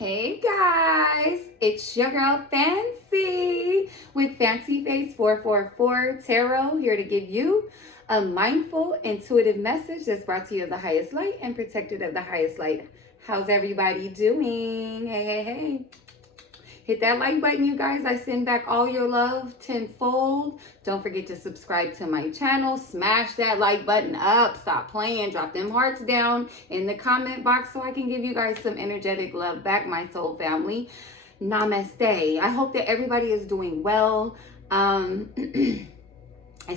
Hey guys, it's your girl Fancy with Fancy Face 444 Tarot, here to give you a mindful, intuitive message that's brought to you of the highest light and protected of the highest light. How's everybody doing? Hey. Hit that like button, you guys. I send back all your love tenfold. Don't forget to subscribe to my channel. Smash that like button up. Stop playing. Drop them hearts down in the comment box so I can give you guys some energetic love back, my soul family. Namaste. I hope that everybody is doing well. As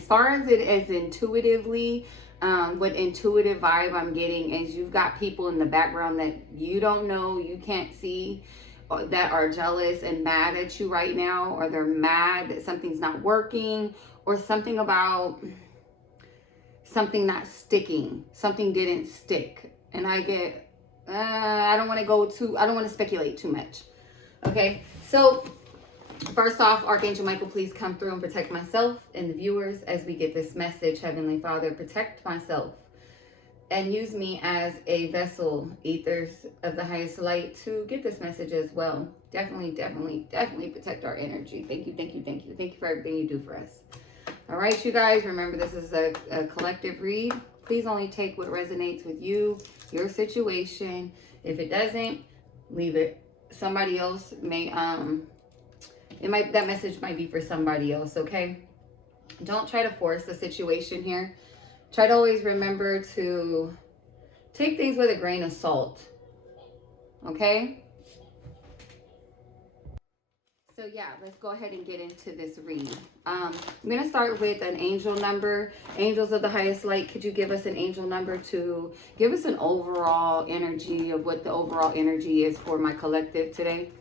far as it is intuitively, what intuitive vibe I'm getting is you've got people in the background that you don't know, you can't see, that are jealous and mad at you right now, or they're mad that something's not working, or something about something not sticking, something didn't stick. And I get, I don't want to speculate too much. Okay, so first off, Archangel Michael, please come through and protect myself and the viewers as we get this message. Heavenly Father, protect myself and use me as a vessel, ethers of the highest light, to get this message as well. Definitely protect our energy. Thank you for everything you do for us. All right, you guys, remember this is a collective read. Please only take what resonates with you, your situation. If it doesn't, leave it. Somebody else may, that message might be for somebody else, okay? Don't try to force the situation here. Try to always remember to take things with a grain of salt, okay? So yeah, let's go ahead and get into this read. I'm going to start with an angel number. Angels of the highest light, could you give us an angel number to give us an overall energy of what the overall energy is for my collective today?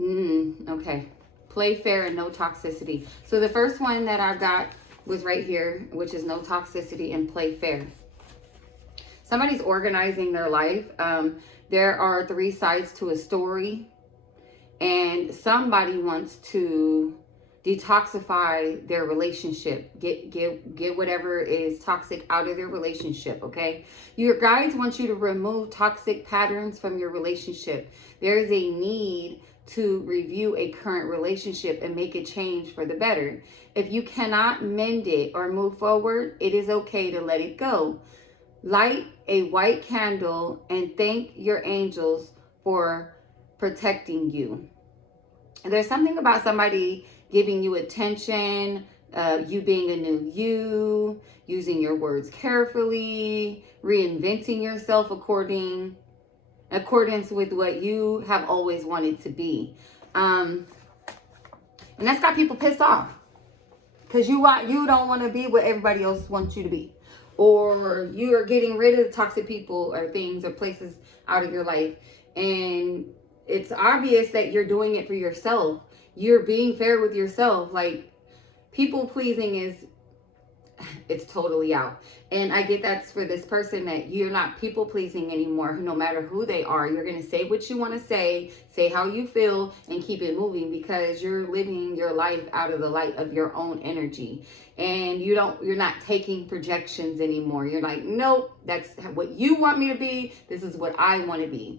Okay. Play fair and no toxicity. So the first one that I got was right here, which is no toxicity and play fair. Somebody's organizing their life. There are three sides to a story, and somebody wants to detoxify their relationship, get whatever is toxic out of their relationship. Okay, your guides want you to remove toxic patterns from your relationship. There is a need to review a current relationship and make a change for the better. If you cannot mend it or move forward, it is okay to let it go. Light a white candle and thank your angels for protecting you. There's something about somebody giving you attention, you being a new you, using your words carefully, reinventing yourself accordance with what you have always wanted to be. And that's got people pissed off because you don't want to be what everybody else wants you to be, or you are getting rid of the toxic people or things or places out of your life, and it's obvious that you're doing it for yourself. You're being fair with yourself. Like, people pleasing it's totally out. And I get that's for this person, that you're not people pleasing anymore. No matter who they are, you're going to say what you want to say how you feel, and keep it moving, because you're living your life out of the light of your own energy. And you're not taking projections anymore. You're like, nope, that's what you want me to be. This is what I want to be.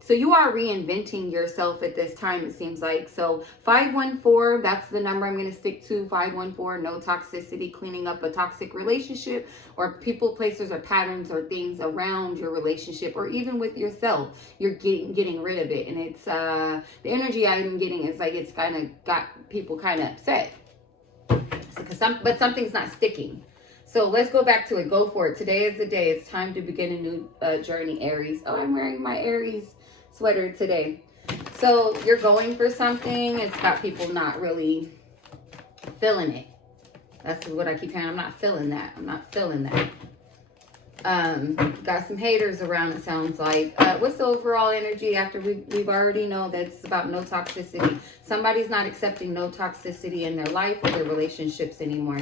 So you are reinventing yourself at this time, it seems like. So 514, that's the number I'm going to stick to. 514, no toxicity, cleaning up a toxic relationship, or people, places, or patterns, or things around your relationship, or even with yourself. You're getting rid of it. And it's the energy I'm getting is like it's kind of got people kind of upset. But something's not sticking. So let's go back to it. Go for it. Today is the day. It's time to begin a new journey, Aries. Oh, I'm wearing my Aries sweater today. So you're going for something. It's got people not really feeling it. That's what I keep hearing. I'm not feeling that. Got some haters around, it sounds like. What's the overall energy after we've already know that it's about no toxicity? Somebody's not accepting no toxicity in their life or their relationships anymore.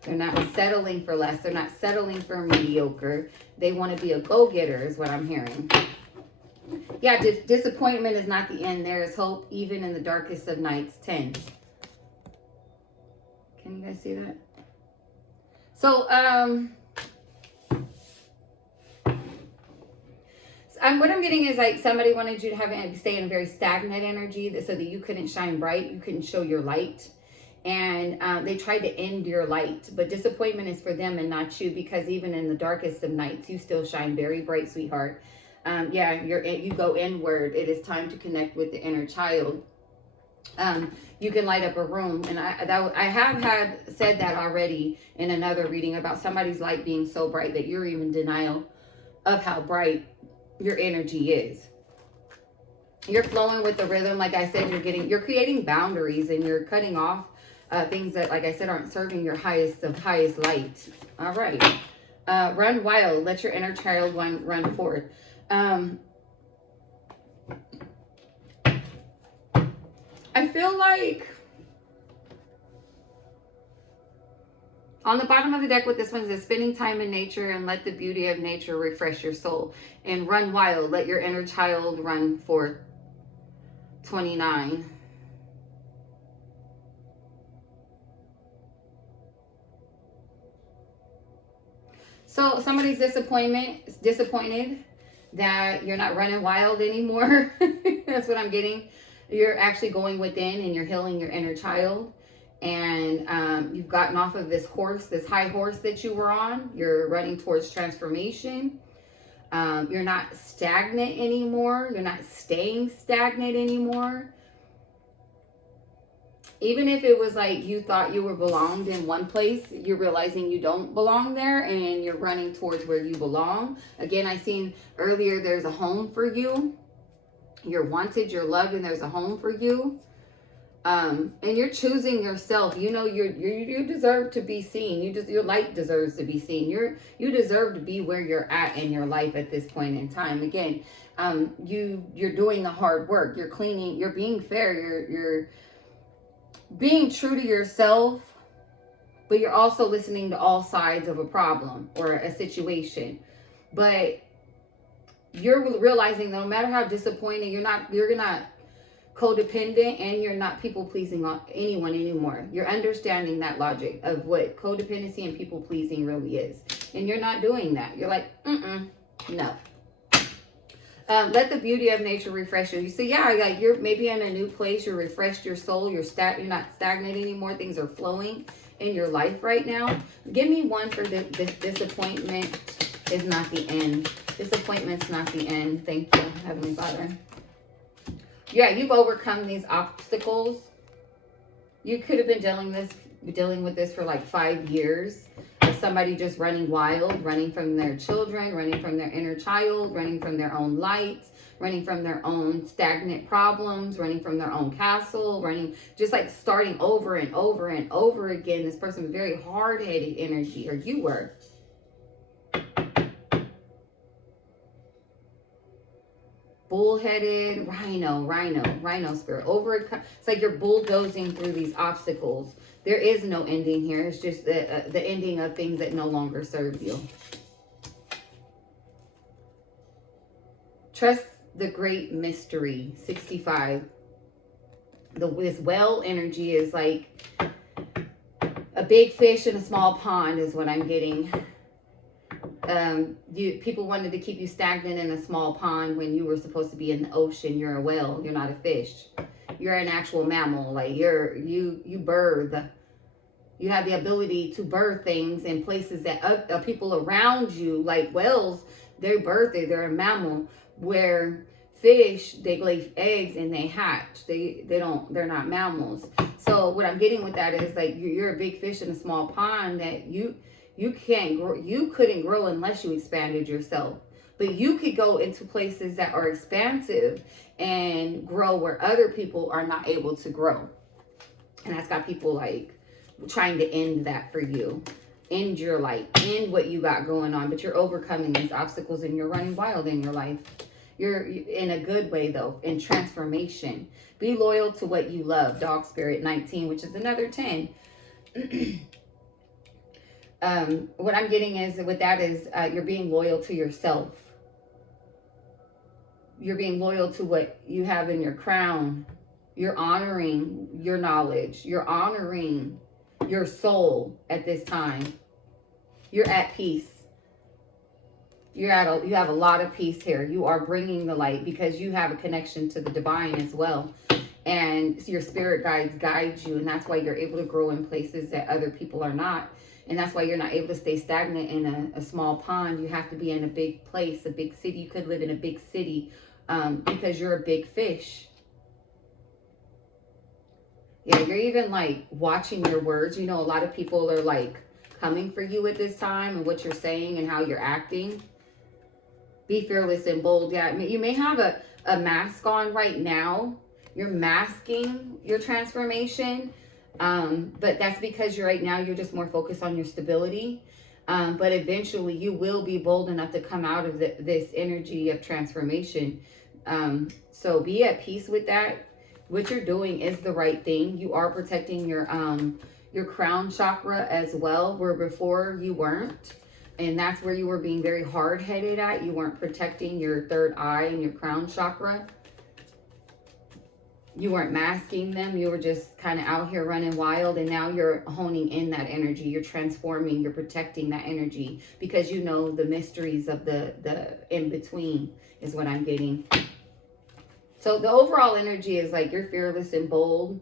They're not settling for less. They're not settling for mediocre. They want to be a go-getter is what I'm hearing. Yeah, disappointment is not the end. There is hope even in the darkest of nights. 10. Can you guys see that? So, what I'm getting is like somebody wanted you to have stay in a very stagnant energy so that you couldn't shine bright, you couldn't show your light. And they tried to end your light, but disappointment is for them and not you, because even in the darkest of nights, you still shine very bright, sweetheart. Yeah, you go inward. It is time to connect with the inner child. You can light up a room, and I have had said that already in another reading about somebody's light being so bright that you're even in denial of how bright your energy is. You're flowing with the rhythm. Like I said, you're creating boundaries, and you're cutting off things that, like I said, aren't serving your highest light. All right. Run wild. Let your inner child run forth. I feel like on the bottom of the deck with this one is spending time in nature and let the beauty of nature refresh your soul. And run wild. Let your inner child run forth. 29. So somebody's disappointed that you're not running wild anymore. That's what I'm getting. You're actually going within and you're healing your inner child. And you've gotten off of this high horse that you were on. You're running towards transformation. You're not stagnant anymore. You're not staying stagnant anymore. Even if it was like you thought you were belonged in one place, you're realizing you don't belong there and you're running towards where you belong. Again, I seen earlier there's a home for you. You're wanted, you're loved, and there's a home for you. And you're choosing yourself. You know, you deserve to be seen. Your light deserves to be seen. You deserve to be where you're at in your life at this point in time. Again, you're doing the hard work. You're cleaning. You're being fair. You're being true to yourself, but you're also listening to all sides of a problem or a situation. But you're realizing that no matter how disappointing, you're not codependent and you're not people pleasing on anyone anymore. You're understanding that logic of what codependency and people pleasing really is. And you're not doing that. You're like, no. Let the beauty of nature refresh you. So yeah, like you're maybe in a new place, you're refreshed your soul, you're not stagnant anymore. Things are flowing in your life right now. Give me one for this disappointment is not the end. Disappointment's not the end. Thank you, Heavenly Father. Yeah, you've overcome these obstacles. You could have been dealing with this for like 5 years. Somebody just running wild, running from their children, running from their inner child, running from their own lights, running from their own stagnant problems, running from their own castle, running, just like starting over and over and over again. This person was very hard-headed energy, or you were. Bullheaded, rhino spirit. It's like you're bulldozing through these obstacles. There is no ending here. It's just the ending of things that no longer serve you. Trust the great mystery. 65. This well energy is like a big fish in a small pond is what I'm getting. People wanted to keep you stagnant in a small pond when you were supposed to be in the ocean. You're a whale. You're not a fish. You're an actual mammal. Like you birth. You have the ability to birth things in places that people around you, like whales, they're birthed. They're a mammal. Where fish, they lay eggs and they hatch. They're not mammals. So what I'm getting with that is like you're a big fish in a small pond that you can't grow. You couldn't grow unless you expanded yourself. But you could go into places that are expansive and grow where other people are not able to grow. And that's got people like trying to end that for you. End your light. End what you got going on. But you're overcoming these obstacles and you're running wild in your life. You're in a good way though, in transformation. Be loyal to what you love. Dog Spirit 19, which is another 10. What I'm getting is with that is you're being loyal to yourself. You're being loyal to what you have in your crown. You're honoring your knowledge. You're honoring your soul at this time. You're at peace. you have a lot of peace here. You are bringing the light because you have a connection to the divine as well. And your spirit guides guide you, and that's why you're able to grow in places that other people are not. And that's why you're not able to stay stagnant in a small pond. You have to be in a big place, a big city. You could live in a big city because you're a big fish. Yeah, you're even like watching your words. You know, a lot of people are like coming for you at this time and what you're saying and how you're acting. Be fearless and bold. Yeah, you may have a mask on right now. You're masking your transformation. But that's because right now you're just more focused on your stability. But eventually you will be bold enough to come out of this energy of transformation. So be at peace with that. What you're doing is the right thing. You are protecting your crown chakra as well, where before you weren't. And that's where you were being very hard-headed at. You weren't protecting your third eye and your crown chakra. You weren't masking them. You were just kind of out here running wild. And now you're honing in that energy. You're transforming. You're protecting that energy because you know the mysteries of the in-between is what I'm getting. So the overall energy is like you're fearless and bold.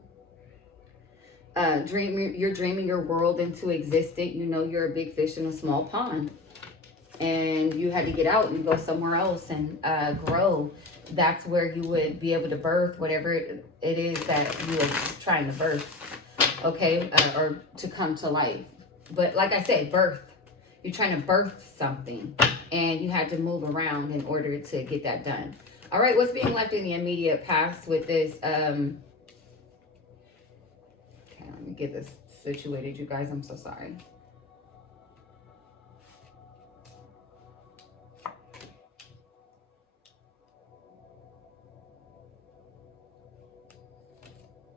You're dreaming your world into existence. You know you're a big fish in a small pond. And you had to get out and go somewhere else and grow. That's where you would be able to birth whatever it is that you are trying to birth, okay, or to come to life. But like I said, birth. You're trying to birth something, and you had to move around in order to get that done. All right, what's being left in the immediate past with this? Okay, let me get this situated, you guys. I'm so sorry.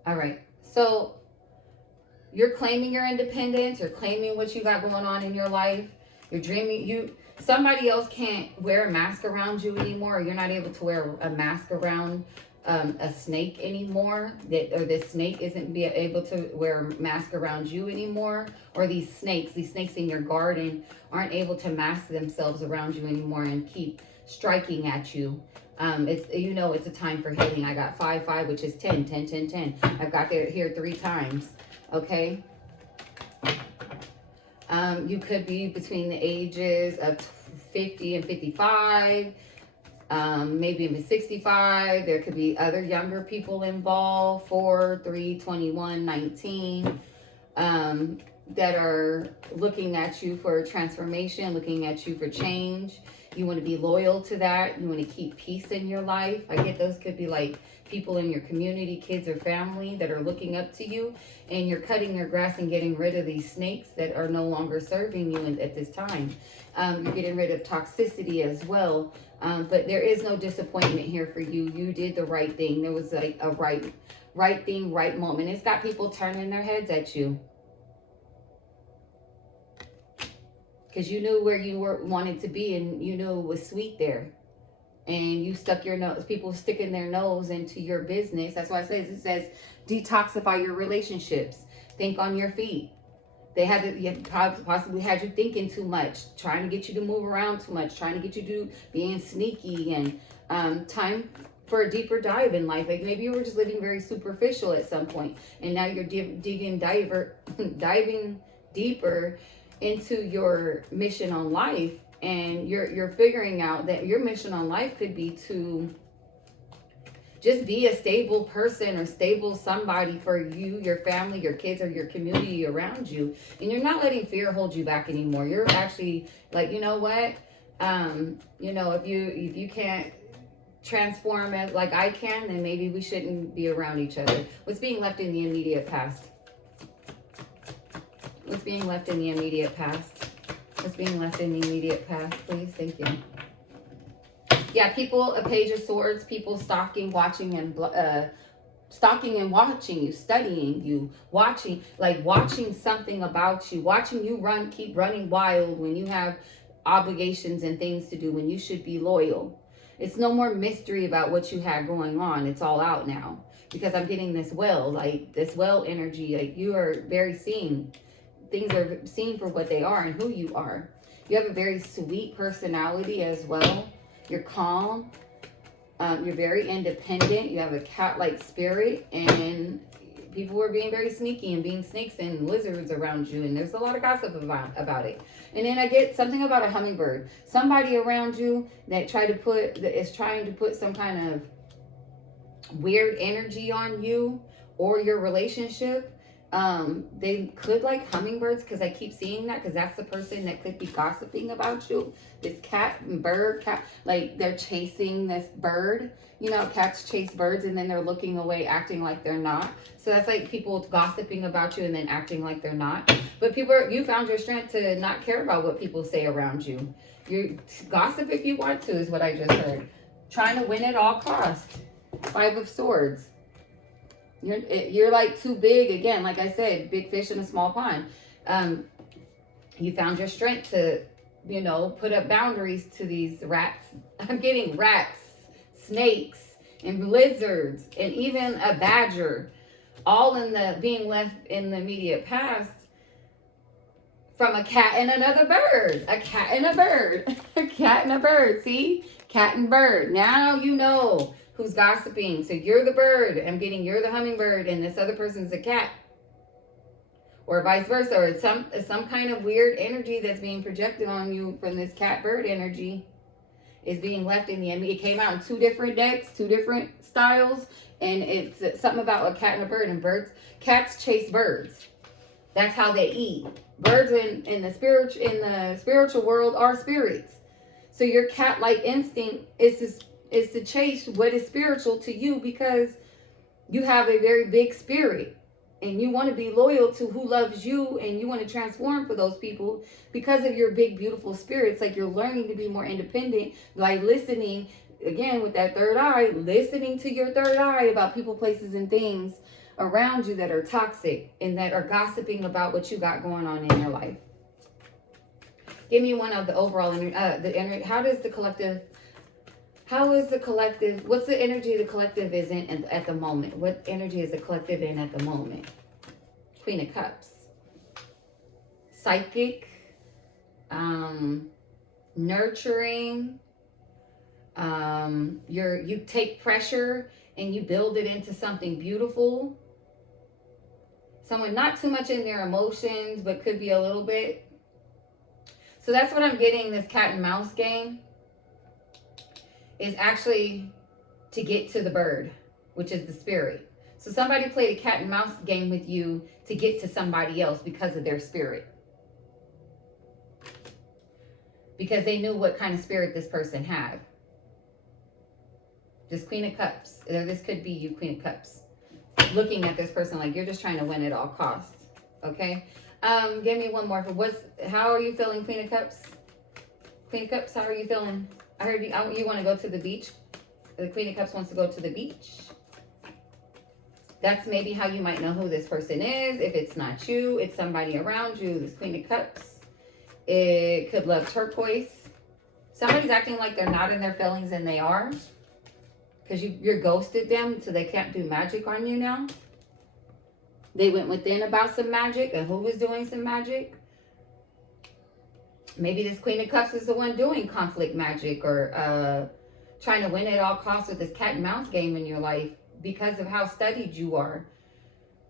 All right, so you're claiming your independence. You're claiming what you got going on in your life. You're dreaming. Somebody else can't wear a mask around you anymore. Or you're not able to wear a mask around a snake anymore. Or this snake isn't able to wear a mask around you anymore. Or these snakes in your garden aren't able to mask themselves around you anymore and keep striking at you. It's a time for healing. I got 5, 5, which is 10, 10, 10, 10. I've got here 3 times. Okay. You could be between the ages of 50 and 55, maybe even 65. There could be other younger people involved, 4, 3, 21, 19, that are looking at you for transformation, looking at you for change. You want to be loyal to that. You want to keep peace in your life. I get those could be like people in your community, kids or family that are looking up to you, and you're cutting your grass and getting rid of these snakes that are no longer serving you at this time. You're getting rid of toxicity as well. But there is no disappointment here for you. You did the right thing. There was like a right thing, right moment. It's got people turning their heads at you. Because you knew where you wanted to be, and you knew it was sweet there. And you stuck your nose, people sticking their nose into your business. That's why it says detoxify your relationships. Think on your feet. They possibly had you thinking too much, trying to get you to move around too much, trying to get you to being sneaky, and time for a deeper dive in life. Like maybe you were just living very superficial at some point, and now you're diving deeper into your mission on life. And you're figuring out that your mission on life could be to just be a stable person or stable somebody for you, your family, your kids, or your community around you. And you're not letting fear hold you back anymore. You're actually like, you know what? If you can't transform as like I can, then maybe we shouldn't be around each other. What's being left in the immediate past? What's being left in the immediate past? What's being left in the immediate past, please? Thank you. Yeah, a Page of Swords, people stalking, watching, and watching you, studying you, watching something about you, watching you keep running wild when you have obligations and things to do, when you should be loyal. It's no more mystery about what you had going on. It's all out now, because I'm getting this well energy. Like you are very seen. Things are seen for what they are and who you are. You have a very sweet personality as well. You're calm. You're very independent. You have a cat-like spirit, and people were being very sneaky and being snakes and lizards around you, and there's a lot of gossip about it. And then I get something about a hummingbird. Somebody around you that is trying to put some kind of weird energy on you or your relationship. They could like hummingbirds, because I keep seeing that, because that's the person that could be gossiping about you. This cat and bird, like they're chasing this bird. You know, cats chase birds and then they're looking away, acting like they're not. So that's like people gossiping about you and then acting like they're not. But you found your strength to not care about what people say around you. You gossip if you want to, is what I just heard. Trying to win at all costs. 5 of Swords. You're like too big. Again, like I said, big fish in a small pond. You found your strength to, put up boundaries to these rats. I'm getting rats, snakes, and lizards, and even a badger, all being left in the immediate past from a cat and another bird. A cat and a bird. A cat and a bird. See? Cat and bird. Now you know who's gossiping. So you're the bird. I'm getting you're the hummingbird and this other person's a cat. Or vice versa. Or some kind of weird energy that's being projected on you from this cat bird energy is being left in the enemy. It came out in 2 different decks, 2 different styles. And it's something about a cat and a bird. And cats chase birds. That's how they eat. Birds in the spiritual world are spirits. So your cat-like instinct is to chase what is spiritual to you, because you have a very big spirit and you want to be loyal to who loves you, and you want to transform for those people because of your big, beautiful spirit. It's like you're learning to be more independent by listening, again, with that third eye, listening to your third eye about people, places, and things around you that are toxic and that are gossiping about what you got going on in your life. Give me one of the overall energy. How is the collective, what's the energy the collective is in at the moment? What energy is the collective in at the moment? Queen of Cups. Psychic, nurturing, you take pressure and you build it into something beautiful. Someone not too much in their emotions, but could be a little bit. So that's what I'm getting. This cat and mouse game is actually to get to the bird, which is the spirit. So somebody played a cat and mouse game with you to get to somebody else because of their spirit. Because they knew what kind of spirit this person had. This Queen of Cups. Or this could be you, Queen of Cups. Looking at this person like you're just trying to win at all costs. Okay? Give me one more. How are you feeling, Queen of Cups? Queen of Cups, how are you feeling? I heard you want to go to the beach. The Queen of Cups wants to go to the beach. That's maybe how you might know who this person is. If it's not you, it's somebody around you. This Queen of Cups. It could love turquoise. Somebody's acting like they're not in their feelings and they are. Because you're ghosted them, so they can't do magic on you now. They went within about some magic, and who was doing some magic? Maybe this Queen of Cups is the one doing conflict magic, or trying to win at all costs with this cat and mouse game in your life because of how studied you are,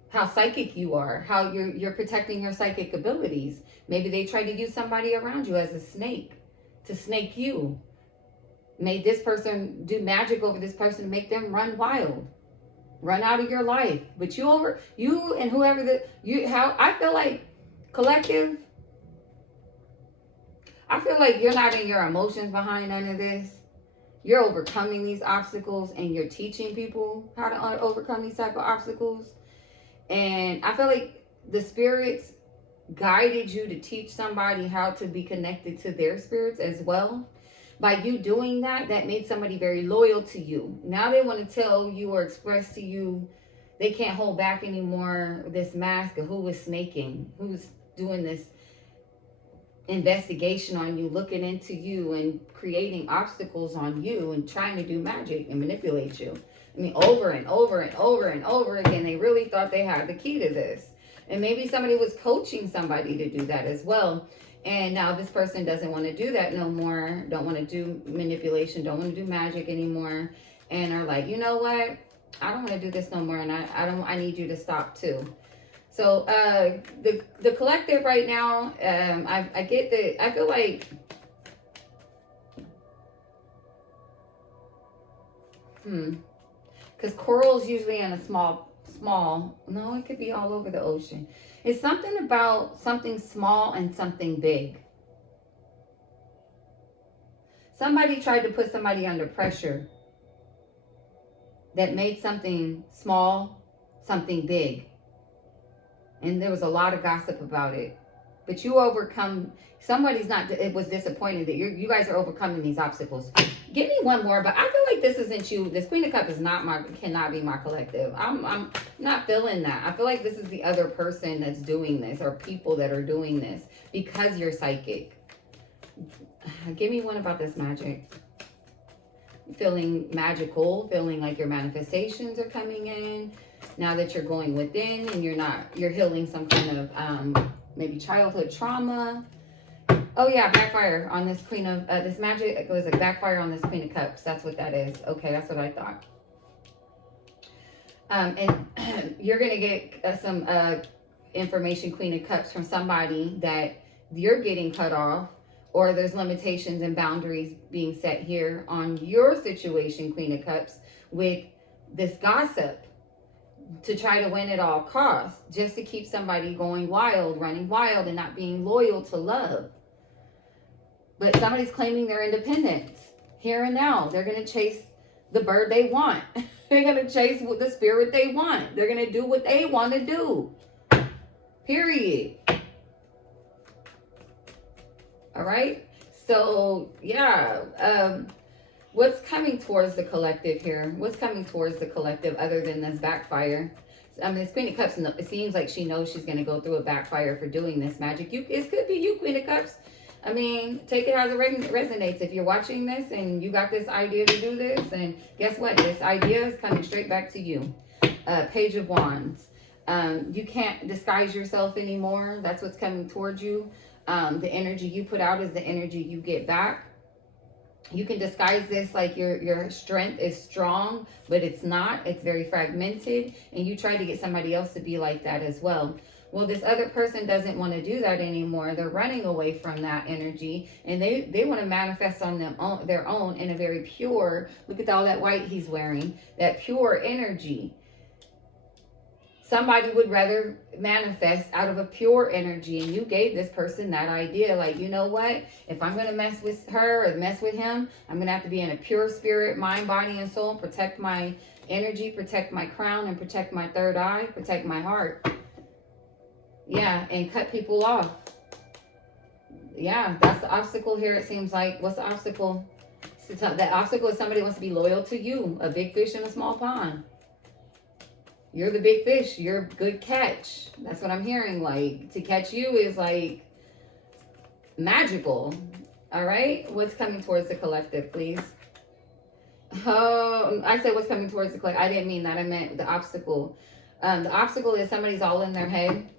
how psychic you are, how you're protecting your psychic abilities. Maybe they tried to use somebody around you as a snake to snake you. Made this person do magic over this person to make them run wild, run out of your life. But you and whoever I feel like collective, I feel like you're not in your emotions behind none of this. You're overcoming these obstacles and you're teaching people how to overcome these type of obstacles. And I feel like the spirits guided you to teach somebody how to be connected to their spirits as well. By you doing that, that made somebody very loyal to you. Now they want to tell you or express to you, they can't hold back anymore this mask of who was snaking, who's doing this investigation on you, looking into you and creating obstacles on you and trying to do magic and manipulate you. I mean, over and over and over and over again, they really thought they had the key to this. And maybe somebody was coaching somebody to do that as well. And now this person doesn't want to do that no more, don't want to do manipulation, don't want to do magic anymore, and are like, you know what, I don't want to do this no more, and I need you to stop too. So the collective right now, I get that. I feel like because coral's usually in a small, no, it could be all over the ocean. It's something about something small and something big. Somebody tried to put somebody under pressure that made something small something big. And there was a lot of gossip about it. But you overcome, somebody's not, it was disappointed that you guys are overcoming these obstacles. Give me one more, but I feel like this isn't you. This Queen of Cups is not cannot be my collective. I'm not feeling that. I feel like this is the other person that's doing this, or people that are doing this, because you're psychic. Give me one about this magic. Feeling magical, feeling like your manifestations are coming in. Now that you're going within and you're healing some kind of maybe childhood trauma. Oh yeah, backfire on this Queen of, this magic, it was a backfire on this Queen of Cups. That's what that is. Okay, that's what I thought. And you're going to get some information, Queen of Cups, from somebody that you're getting cut off, or there's limitations and boundaries being set here on your situation, Queen of Cups, with this gossip to try to win at all costs, just to keep somebody going wild, running wild, and not being loyal to love. But somebody's claiming their independence here and now. They're going to chase the bird they want. They're going to chase the spirit they want. They're going to do what they want to do. Period. All right. So, yeah. What's coming towards the collective here? What's coming towards the collective other than this backfire? I mean, this Queen of Cups, it seems like she knows she's going to go through a backfire for doing this magic. It could be you, Queen of Cups. I mean, take it as it resonates. If you're watching this and you got this idea to do this, and guess what? This idea is coming straight back to you. Page of Wands. You can't disguise yourself anymore. That's what's coming towards you. The energy you put out is the energy you get back. You can disguise this like your strength is strong, but it's not. It's very fragmented, and you try to get somebody else to be like that as well. Well, this other person doesn't want to do that anymore. They're running away from that energy, and they want to manifest on their own in a very pure, look at all that white he's wearing, that pure energy. Somebody would rather manifest out of a pure energy, and you gave this person that idea, like, you know what, if I'm going to mess with her or mess with him, I'm going to have to be in a pure spirit, mind, body, and soul, protect my energy, protect my crown, and protect my third eye, protect my heart. Yeah, and cut people off. Yeah, that's the obstacle here, it seems like. What's the obstacle? The obstacle is somebody wants to be loyal to you, a big fish in a small pond. You're the big fish. You're a good catch. That's what I'm hearing. Like, to catch you is like magical. All right. What's coming towards the collective, please? Oh, I said what's coming towards the collective. I didn't mean that. I meant the obstacle. The obstacle is somebody's all in their head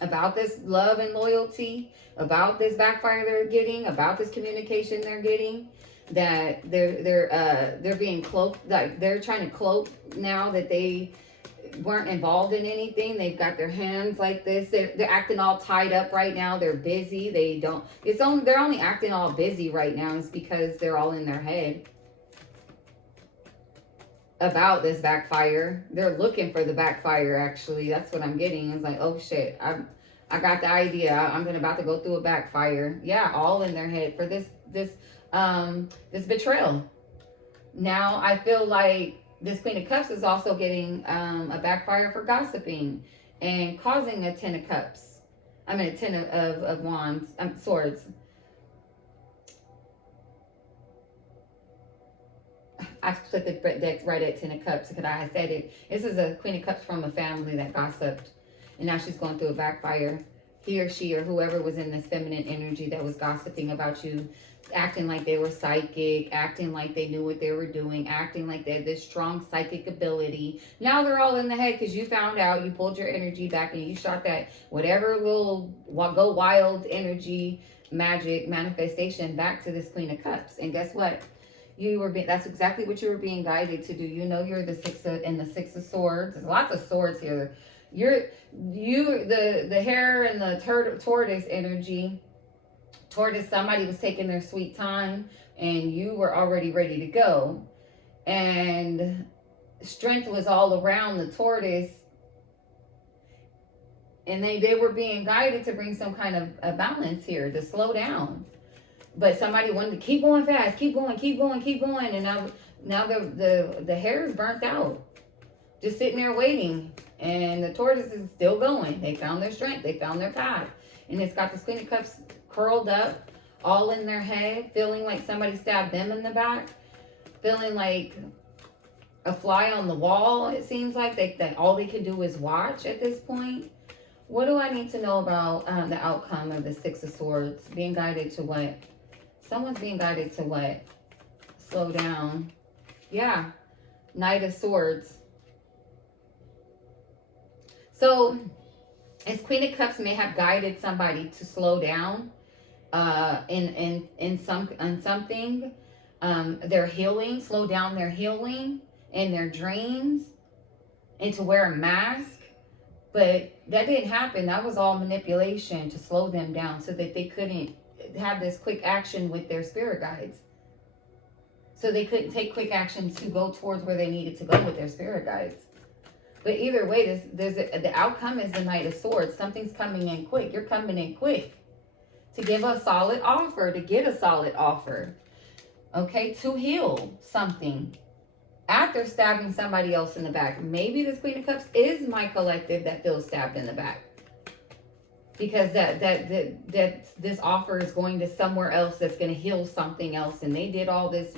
about this love and loyalty, about this backfire they're getting, about this communication they're getting. That they're being cloaked, like they're trying to cloak now that they weren't involved in anything. They've got their hands like this. They're acting all tied up right now. They're busy. They're only acting all busy right now is because they're all in their head about this backfire. They're looking for the backfire, actually. That's what I'm getting. It's like, oh shit, I got the idea. I'm about to go through a backfire. Yeah, all in their head for this betrayal. Now I feel like this Queen of Cups is also getting a backfire for gossiping and causing a 10 of Cups. I mean a 10 of Wands, Swords. I split the deck right at 10 of Cups because I said it. This is a Queen of Cups from a family that gossiped, and now she's going through a backfire he or she or whoever was in this feminine energy that was gossiping about you, acting like they were psychic, acting like they knew what they were doing, acting like they had this strong psychic ability. Now they're all in the head because you found out, you pulled your energy back and you shot that whatever little go wild energy, magic, manifestation back to this Queen of Cups. And guess what? You were being, that's exactly what you were being guided to do. You know, you're the Six of Swords. There's lots of swords here. The hare and the tortoise energy. Tortoise, somebody was taking their sweet time and you were already ready to go. And strength was all around the tortoise. And they were being guided to bring some kind of a balance here, to slow down. But somebody wanted to keep going fast, keep going. And now the hare is burnt out. Just sitting there waiting. And the tortoise is still going. They found their strength. They found their path. And it's got this Queen of Cups curled up, all in their head, feeling like somebody stabbed them in the back, feeling like a fly on the wall. It seems like that all they can do is watch at this point. What do I need to know about the outcome of the Six of Swords? Being guided to what? Someone's being guided to what? Slow down. Yeah. Knight of Swords. So, as Queen of Cups may have guided somebody to slow down in something, their healing, slow down their healing and their dreams, and to wear a mask. But that didn't happen. That was all manipulation to slow them down so that they couldn't have this quick action with their spirit guides. So they couldn't take quick action to go towards where they needed to go with their spirit guides. But either way, the outcome is the Knight of Swords. Something's coming in quick. You're coming in quick to give a solid offer, to get a solid offer. Okay, to heal something after stabbing somebody else in the back. Maybe this Queen of Cups is my collective that feels stabbed in the back. Because that this offer is going to somewhere else that's going to heal something else. And they did all this.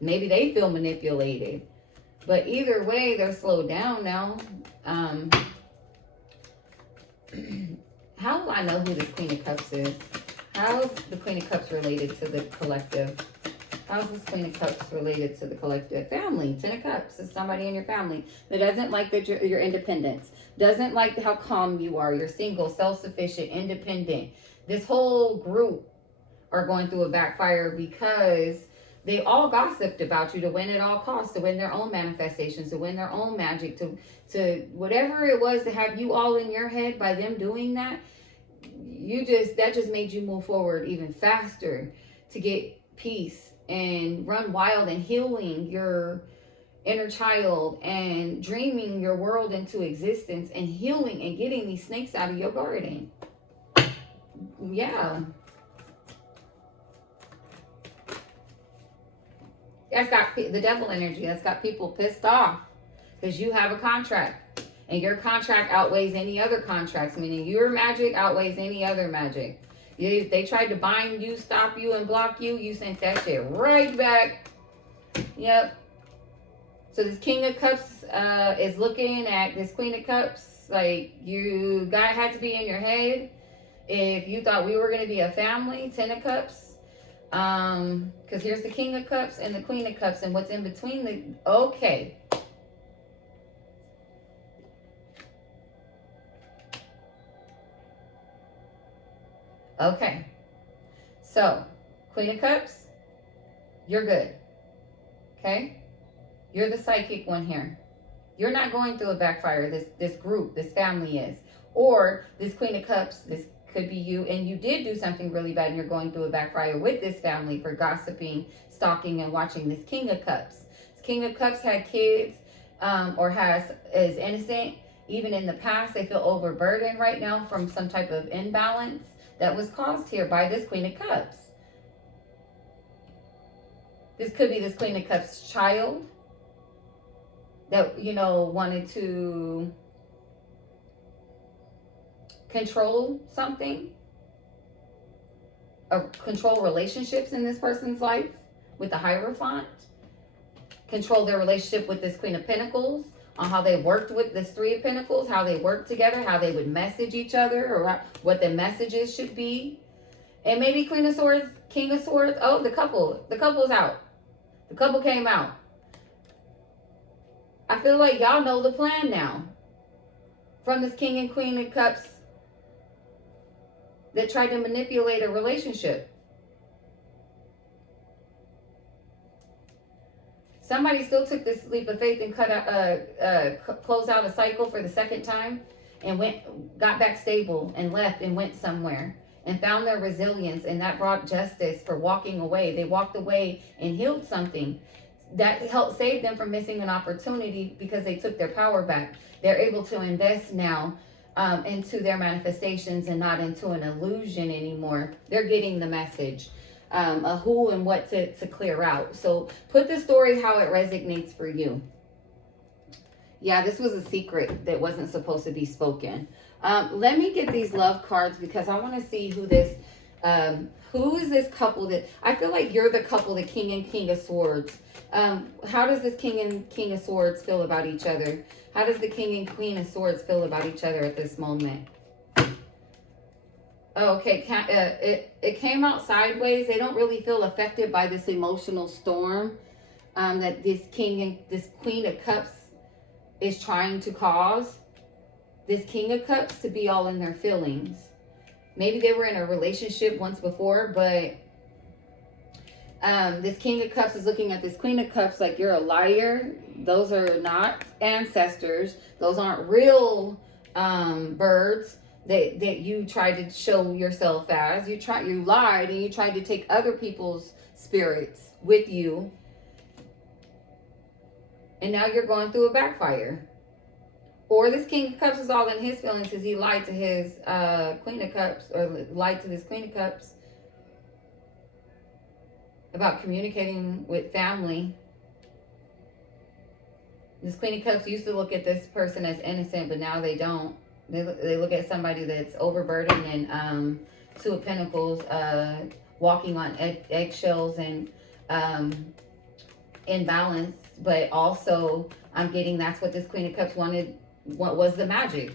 Maybe they feel manipulated. But either way, they're slowed down now. How do I know who this Queen of Cups is? How is the Queen of Cups related to the collective? How is this Queen of Cups related to the collective? Family. Ten of Cups is somebody in your family that doesn't like that your independence. Doesn't like how calm you are. You're single, self-sufficient, independent. This whole group are going through a backfire because they all gossiped about you to win at all costs, to win their own manifestations, to win their own magic, to whatever it was to have you all in your head. By them doing that, that just made you move forward even faster to get peace and run wild and healing your inner child and dreaming your world into existence and healing and getting these snakes out of your garden. Yeah. That's got the devil energy. That's got people pissed off because you have a contract and your contract outweighs any other contracts, meaning your magic outweighs any other magic. If they tried to bind you, stop you, and block you, you sent that shit right back. Yep. So this King of Cups is looking at this Queen of Cups like you had to be in your head if you thought we were going to be a family. Ten of Cups. Because here's the King of Cups and the Queen of Cups, and what's in between okay. Okay. So, Queen of Cups, you're good. Okay? You're the psychic one here. You're not going through a backfire. This group, this family is. Or this Queen of Cups, this could be you, and you did do something really bad and you're going through a backfire with this family for gossiping, stalking, and watching this King of Cups. This King of Cups had kids or is innocent. Even in the past, they feel overburdened right now from some type of imbalance that was caused here by this Queen of Cups. This could be this Queen of Cups child that, wanted to control something or control relationships in this person's life with the Hierophant, control their relationship with this Queen of Pentacles, on how they worked with this Three of Pentacles, how they worked together, how they would message each other, or what the messages should be. And maybe Queen of Swords, King of Swords. Oh, the couple's out. The couple came out. I feel like y'all know the plan now. From this King and Queen of Cups that tried to manipulate a relationship. Somebody still took this leap of faith and closed out a cycle for the second time and got back stable and left and went somewhere and found their resilience, and that brought justice for walking away. They walked away and healed something that helped save them from missing an opportunity because they took their power back. They're able to invest now into their manifestations and not into an illusion anymore. They're getting the message. Who and what to clear out. So put the story how it resonates for you. Yeah, this was a secret that wasn't supposed to be spoken. Let me get these love cards because I want to see who is this couple that, I feel like you're the couple, the King and King of Swords. How does this King and King of Swords feel about each other? How does the King and Queen of Swords feel about each other at this moment? Okay, it came out sideways. They don't really feel affected by this emotional storm that this Queen of Cups is trying to cause. This King of Cups to be all in their feelings. Maybe they were in a relationship once before, but this King of Cups is looking at this Queen of Cups like you're a liar. Those are not ancestors. Those aren't real birds that you tried to show yourself as. You lied and you tried to take other people's spirits with you. And now you're going through a backfire. Or this King of Cups is all in his feelings because he lied to his Queen of Cups, or lied to this Queen of Cups about communicating with family. This Queen of Cups used to look at this person as innocent, but now they don't. They look at somebody that's overburdened, and Two of Pentacles, walking on eggshells and imbalanced. But also, I'm getting that's what this Queen of Cups wanted. What was the magic,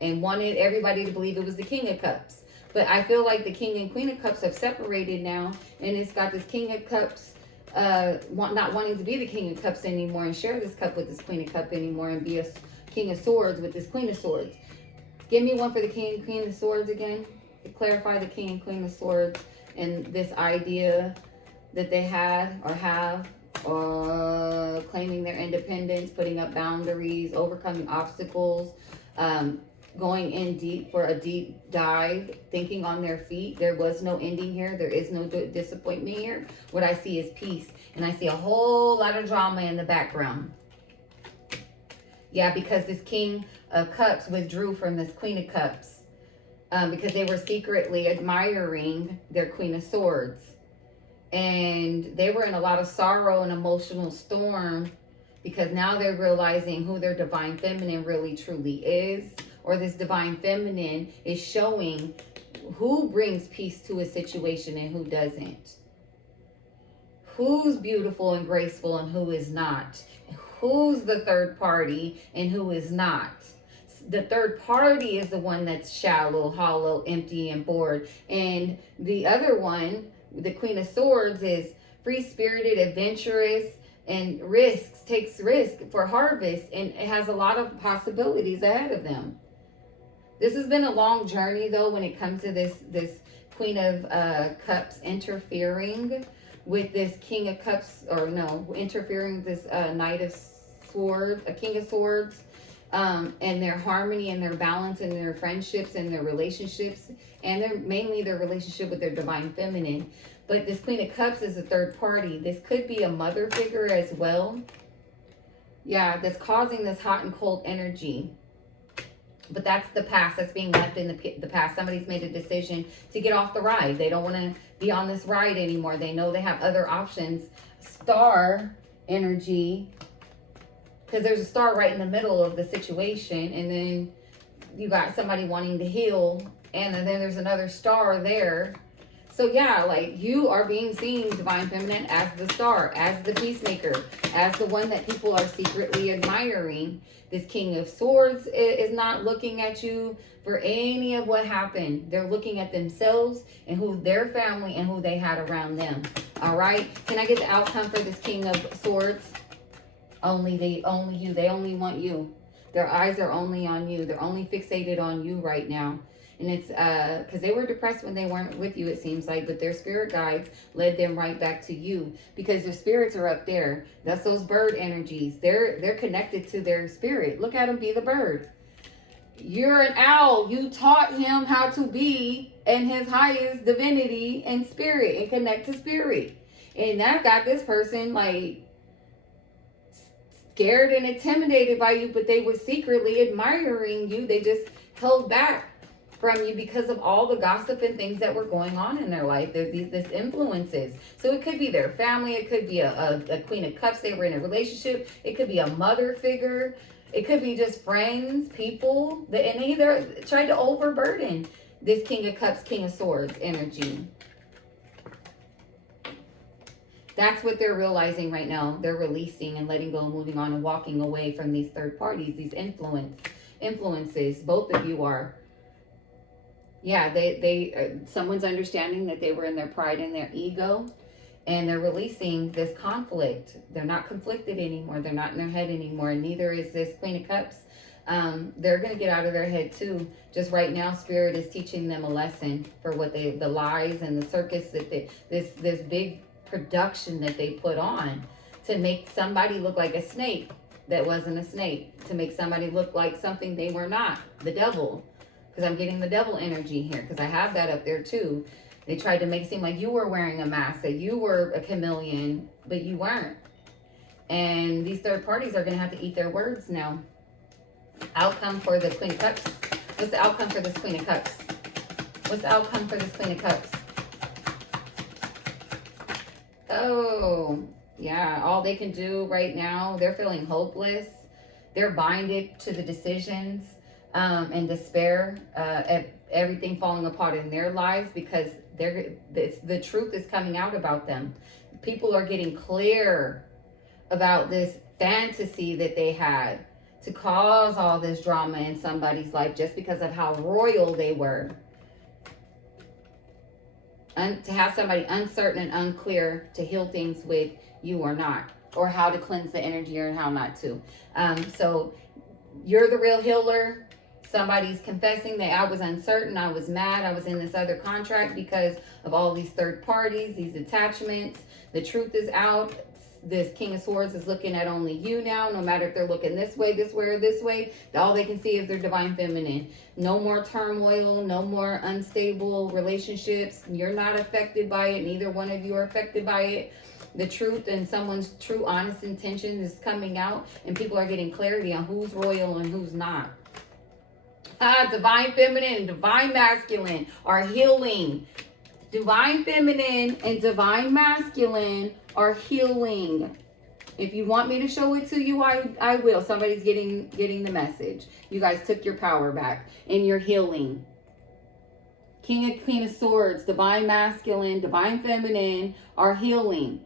and wanted everybody to believe it was the King of Cups. But I feel like the King and Queen of Cups have separated now, and it's got this King of Cups not wanting to be the King of Cups anymore and share this cup with this Queen of Cups anymore and be a King of Swords with this Queen of Swords. Give me one for the King and Queen of Swords again. To clarify the King and Queen of Swords and this idea that they had or have, or claiming their independence, putting up boundaries, overcoming obstacles, going in deep for a deep dive, thinking on their feet. There was no ending here. There is no disappointment here. What I see is peace. And I see a whole lot of drama in the background. Yeah, because this King of Cups withdrew from this Queen of Cups because they were secretly admiring their Queen of Swords. And they were in a lot of sorrow and emotional storm because now they're realizing who their divine feminine really truly is. Or this divine feminine is showing who brings peace to a situation and who doesn't. Who's beautiful and graceful and who is not. Who's the third party and who is not. The third party is the one that's shallow, hollow, empty, and bored. And the other one, the Queen of Swords, is free-spirited, adventurous, and takes risk for harvest, and it has a lot of possibilities ahead of them. This has been a long journey, though, when it comes to this Queen of Cups interfering with this King of Cups, or no, interfering with this Knight of Swords, a King of Swords, and their harmony and their balance and their friendships and their relationships, and mainly their relationship with their divine feminine. But this Queen of Cups is a third party. This could be a mother figure as well. Yeah, that's causing this hot and cold energy. But that's the past. That's being left in the past. Somebody's made a decision to get off the ride. They don't want to be on this ride anymore. They know they have other options. Star energy. Because there's a star right in the middle of the situation. And then you got somebody wanting to heal. And then there's another star there. So yeah, like you are being seen, Divine Feminine, as the star, as the peacemaker, as the one that people are secretly admiring. This King of Swords is not looking at you for any of what happened. They're looking at themselves and who their family and who they had around them. All right. Can I get the outcome for this King of Swords? Only you. They only want you. Their eyes are only on you. They're only fixated on you right now. And it's because they were depressed when they weren't with you, it seems like, but their spirit guides led them right back to you because their spirits are up there. That's those bird energies. They're connected to their spirit. Look at them be the bird. You're an owl. You taught him how to be in his highest divinity and spirit and connect to spirit. And that got this person like scared and intimidated by you, but they were secretly admiring you. They just held back from you because of all the gossip and things that were going on in their life. There's this influences. So it could be their family. It could be a Queen of Cups. They were in a relationship. It could be a mother figure. It could be just friends, people. And either tried to overburden this King of Cups, King of Swords energy. That's what they're realizing right now. They're releasing and letting go, moving on and walking away from these third parties, these influences. Both of you are. Yeah, someone's understanding that they were in their pride and their ego, and they're releasing this conflict. They're not conflicted anymore. They're not in their head anymore, and neither is this Queen of Cups. They're going to get out of their head too. Just right now, Spirit is teaching them a lesson for what the lies and the circus that this big production that they put on to make somebody look like a snake that wasn't a snake, to make somebody look like something they were not, the devil. Because I'm getting the devil energy here, because I have that up there too. They tried to make it seem like you were wearing a mask, that you were a chameleon, but you weren't. And these third parties are going to have to eat their words now. Outcome for the Queen of Cups. What's the outcome for this Queen of Cups? What's the outcome for this Queen of Cups? Oh, yeah. All they can do right now, they're feeling hopeless. They're binded to the decisions and despair, everything falling apart in their lives because the truth is coming out about them. People are getting clear about this fantasy that they had to cause all this drama in somebody's life just because of how royal they were. To have somebody uncertain and unclear to heal things with you or not, or how to cleanse the energy or how not to. So you're the real healer. Somebody's confessing that I was uncertain, I was mad, I was in this other contract because of all these third parties, these attachments. The truth is out. This King of Swords is looking at only you now, no matter if they're looking this way, or this way. All they can see is their Divine Feminine. No more turmoil, no more unstable relationships. You're not affected by it. Neither one of you are affected by it. The truth and someone's true, honest intention is coming out, and people are getting clarity on who's royal and who's not. Divine Feminine and Divine Masculine are healing. Divine Feminine and Divine Masculine are healing. If you want me to show it to you, I will. Somebody's getting the message. You guys took your power back and you're healing. Queen of Swords, Divine Masculine, Divine Feminine are healing.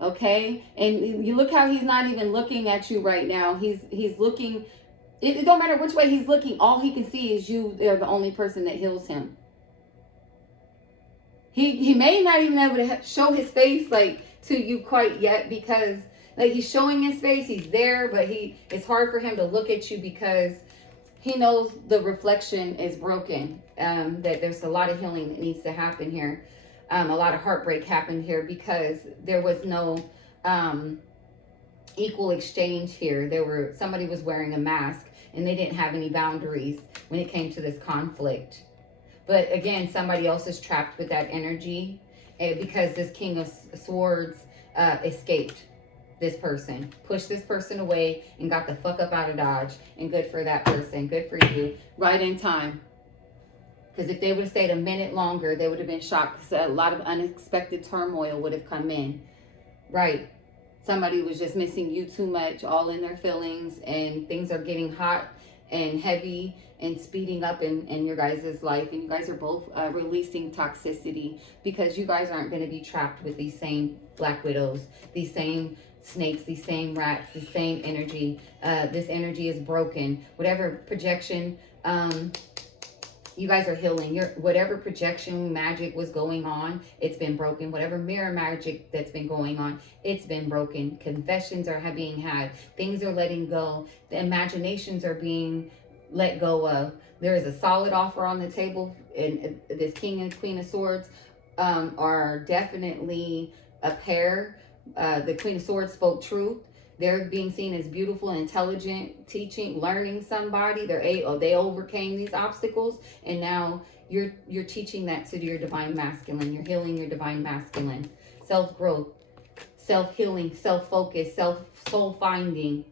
Okay? And you look how he's not even looking at you right now. He's looking. It don't matter which way he's looking. All he can see is you. They're the only person that heals him. He may not even be able to show his face like to you quite yet, because like he's showing his face, he's there, but it's hard for him to look at you because he knows the reflection is broken. That there's a lot of healing that needs to happen here. A lot of heartbreak happened here because there was no equal exchange here. Somebody was wearing a mask and they didn't have any boundaries when it came to this conflict. But again, somebody else is trapped with that energy because this King of Swords escaped this person, pushed this person away and got the fuck up out of Dodge. And good for that person. Good for you. Right in time. Because if they would have stayed a minute longer, they would have been shocked because a lot of unexpected turmoil would have come in. Right. Somebody was just missing you too much, all in their feelings, and things are getting hot and heavy and speeding up in your guys' life. And you guys are both releasing toxicity, because you guys aren't going to be trapped with these same black widows, these same snakes, these same rats, the same energy. This energy is broken. Whatever projection, you guys are healing. Whatever projection magic was going on, it's been broken. Whatever mirror magic that's been going on, it's been broken. Confessions are being had. Things are letting go. The imaginations are being let go of. There is a solid offer on the table, and this King and Queen of Swords are definitely a pair. The Queen of Swords spoke truth. They're being seen as beautiful, intelligent, teaching, learning somebody. They overcame these obstacles, and now you're teaching that to your divine masculine. You're healing your divine masculine. Self-growth, self-healing, self-focus, soul finding.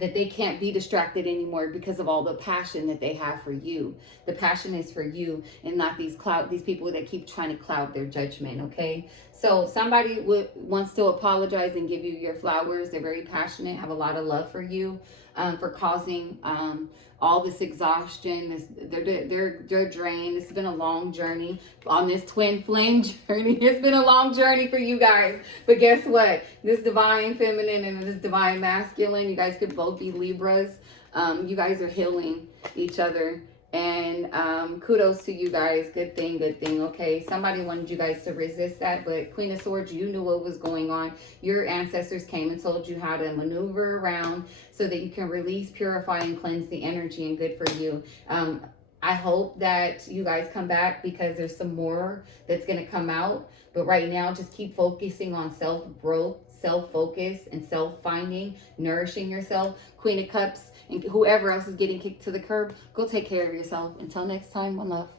That they can't be distracted anymore because of all the passion that they have for you. The passion is for you, and not these people that keep trying to cloud their judgment, okay? So somebody wants to apologize and give you your flowers. They're very passionate, have a lot of love for you, for causing all this exhaustion. They're drained. It's been a long journey on this twin flame journey. It's been a long journey for you guys. But guess what? This divine feminine and this divine masculine, you guys could both be Libras. You guys are healing each other. And kudos to you guys. Good thing, okay? Somebody wanted you guys to resist that, but Queen of Swords, you knew what was going on. Your ancestors came and told you how to maneuver around so that you can release, purify, and cleanse the energy, and good for you. I hope that you guys come back, because there's some more that's going to come out. But right now, just keep focusing on self-growth, self-focus, and self-finding, nourishing yourself. Queen of Cups, and whoever else is getting kicked to the curb, go take care of yourself. Until next time, one love.